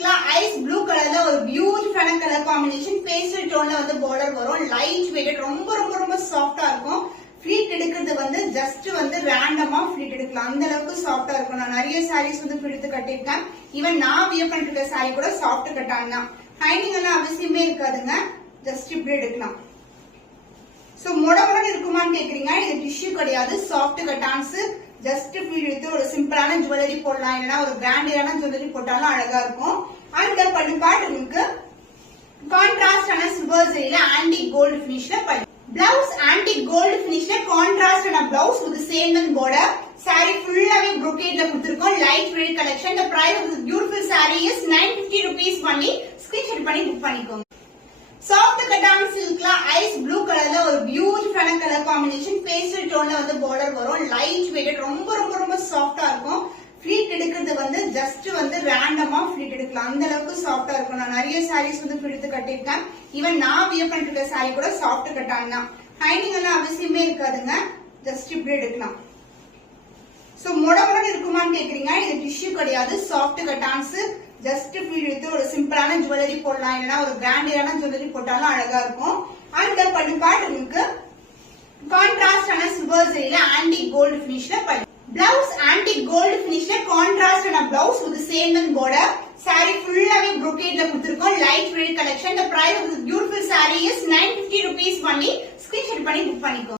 சில்க்ல ice blue கலர்ல ஒரு பியூட்டிஃபுல்லான கலர் காம்பினேஷன் பேஸ்டல் டோன்ல வந்து பார்டர் வரும். லைட் வெயிட், ரொம்ப ரொம்ப ரொம்ப சாஃப்டா இருக்கும். ஃபிளீட் எடுக்கிறது வந்து ஜஸ்ட் வந்து ரேண்டமா ஃபிளீட் எடுக்கலாம், அந்த அளவுக்கு சாஃப்டா இருக்கும். நான் நிறைய சாரீஸ் வந்து எடுத்து கட்டிருக்கேன். ஈவன் நான் வியர் பண்ணிட்டு இருக்க சாரி கூட சாஃப்ட் கட்டான் தான். ஹைனிங் எல்லாம் அவசியமே இருக்காதுங்க, ஜஸ்ட் இப்படி எடுக்கலாம். சோ மொடமொடன்னு இருக்குமான்னு கேக்குறீங்க, இது டிஷ்யூ கிடையாது, சாஃப்ட் கட்டான்ஸ். ஜஸ்ட் ஃபீல் எடுத்து ஒரு சிம்பிளான ஜுவல்லரி போடலாம், இல்லைன்னா ஒரு கிராண்டியான ஜுவல்லரி போட்டாலும் அழகா இருக்கும். அந்த பல்லு பார்ட் உங்களுக்கு கான்ட்ராஸ்டான சில்வர் ஜரியில ஆன்டிக் கோல்டு பினிஷ்ல பல்லு. பிளவுஸ் ஆன்டிக் கோல்டு பினிஷ்ல கான்ட்ராஸ்டான blouse with same and border. Sari ஃபுல்லாவே brocade கொடுத்திருக்கோம். Light weight collection. The price of this beautiful saree is 950 rupees only. Screenshot பண்ணி புக் பண்ணிக்கோங்க. சாஃப்ட் கட்டான் சில்க்ல ஐஸ் ப்ளூ கலர்ல ஒரு பியூட்டிஃபுல்லான கலர் காம்பினேஷன் பேஸ்டல் டோன்ல வந்து பார்டர் வரும். லைட் வெயிட், ரொம்ப ரொம்ப ரொம்ப சாஃப்டா இருக்கும். ஃபிளீட் எடுக்கிறது வந்து ஜஸ்ட் வந்து ரேண்டமா ஃபிளீட் எடுக்கலாம், அந்த அளவுக்கு சாஃப்டா இருக்கும். நான் நிறைய சாரீஸ் வந்து எடுத்து கட்டிருக்கேன். ஈவன் நான் வியர் பண்ணிட்டு இருக்க சாரி கூட சாஃப்ட் கட்டான் தான். ஹைனிங் எல்லாம் அவசியமே இருக்காதுங்க, ஜஸ்ட் இப்படி எடுக்கலாம். சோ மொடமொடன்னு இருக்குமான்னு கேக்குறீங்க, இது டிஷ்யூ கிடையாது, சாஃப்ட் கட்டான்ஸ். ஜஸ்ட் ஃபீல் எடுத்து ஒரு சிம்பிளான ஜுவல்லரி போடலாம், இல்லைன்னா ஒரு கிராண்டியான ஜுவல்லரி போட்டாலும் அழகா இருக்கும். அந்த பல்லு பார்ட் உங்களுக்கு கான்ட்ராஸ்டான சில்வர் ஜரியில ஆன்டிக் கோல்டு பினிஷ்ல பல்லு. பிளவுஸ் ஆன்டிக் கோல்டு பினிஷ்ல கான்ட்ராஸ்டான blouse with same and border. Sari ஃபுல்லாவே brocade கொடுத்திருக்கோம். Light weight collection. The price of this beautiful saree is 950 rupees only. Screenshot பண்ணி புக் பண்ணிக்கோங்க.